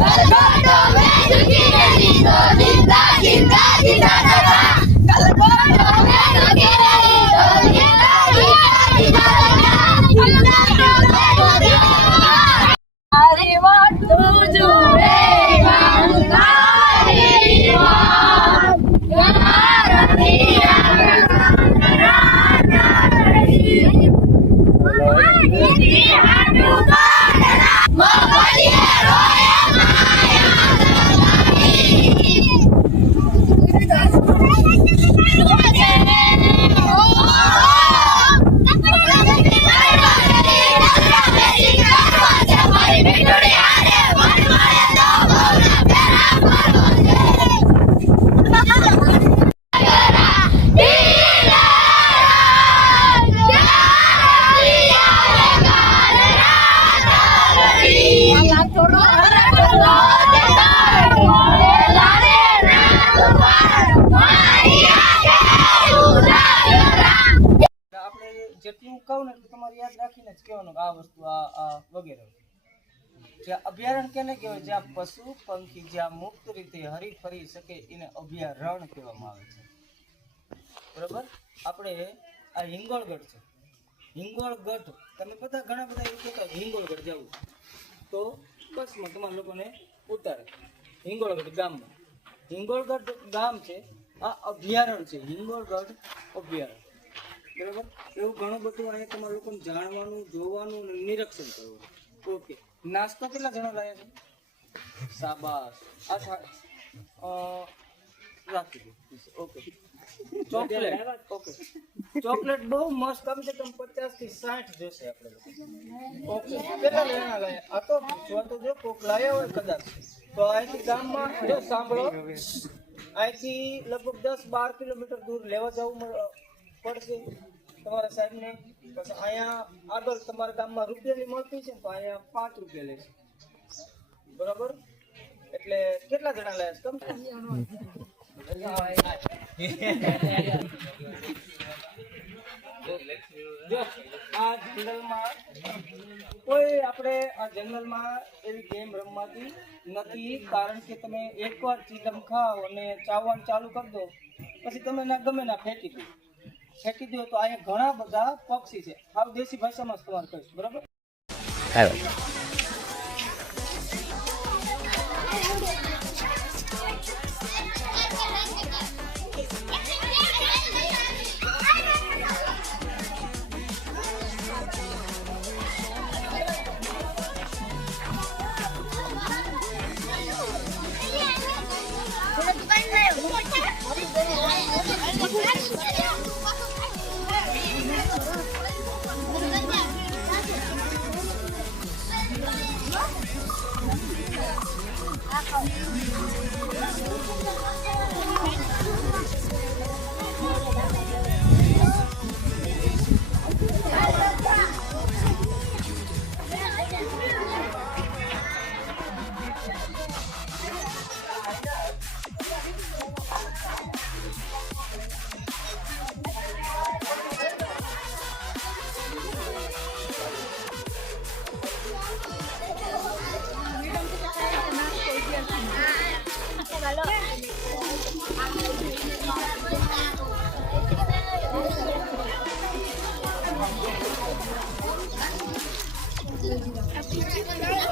गलगोटो में दुखी रही तो जिंदा जिंदा जिंदा रहा गलगोटो में दुखी रही तो जिंदा जिंदा जिंदा रहा गलगोटो में दुखी रही हरी वाट तुझे हरी वाट यार दिया જેટલું કહું ને તમારે યાદ રાખીને જ કહેવાનું આ વસ્તુ આ વગેરે જે અભયારણ્ય કેને કહેવાય જ્યાં પશુ પંખી જ્યાં મુક્ત રીતે હરી ફરી શકે એને અભયારણ્ય કહેવામાં આવે છે બરાબર આપણે આ હિંગોળગઢ છે હિંગોળગઢ તમે બધા ઘણા બધા એવું કહેતા હિંગોળગઢ જવું તો બસમાં તમારા લોકોને ઉતારે હિંગોળગઢ ગામમાં હિંગોળગઢ ગામ છે આ અભયારણ્ય છે હિંગોળગઢ અભયારણ્ય બરાબર એવું ઘણું બધું અહીંયા તમારા લોકોને જાણવાનું જોવાનું અને નિરીક્ષણ કરવાનું ઓકે નાસ્તો કેટલા જણા લાયા છે શાબાશ રાખી દો ઓકે ચોકલેટ ઓકે ચોકલેટ બહુ મસ્ત કમ સે કમ 50 થી 60 જોશે આપણે ઓકે કેટલા જણા લાયા આ તો જો કોક લાયા હોય કદાચ તો અહીંથી ગામમાં જો સાંભળો અહીંથી લગભગ 10-12 કિલોમીટર દૂર લેવા જવું પડશે તમારા સાહેબને પછી અહીંયા આગળ તમારા ગામમાં રૂપિયાની મળતી છે તો અહીંયા 5 રૂપિયા લેશે બરાબર એટલે કેટલા જણા લાયા છે જો આ જંગલમાં કોઈ આપણે આ જંગલમાં એવી ગેમ રમવાતી નથી કારણ કે તમે એકવાર ચીલમ ખાઓ અને ચાવવાનું ચાલુ કરી દો પછી તમે ના ગમે ના ફેંકી દો તો અહીંયા ઘણા બધા પક્ષી છે આ દેશી ભાષામાં તમારે કહીશ બરાબર Thank you.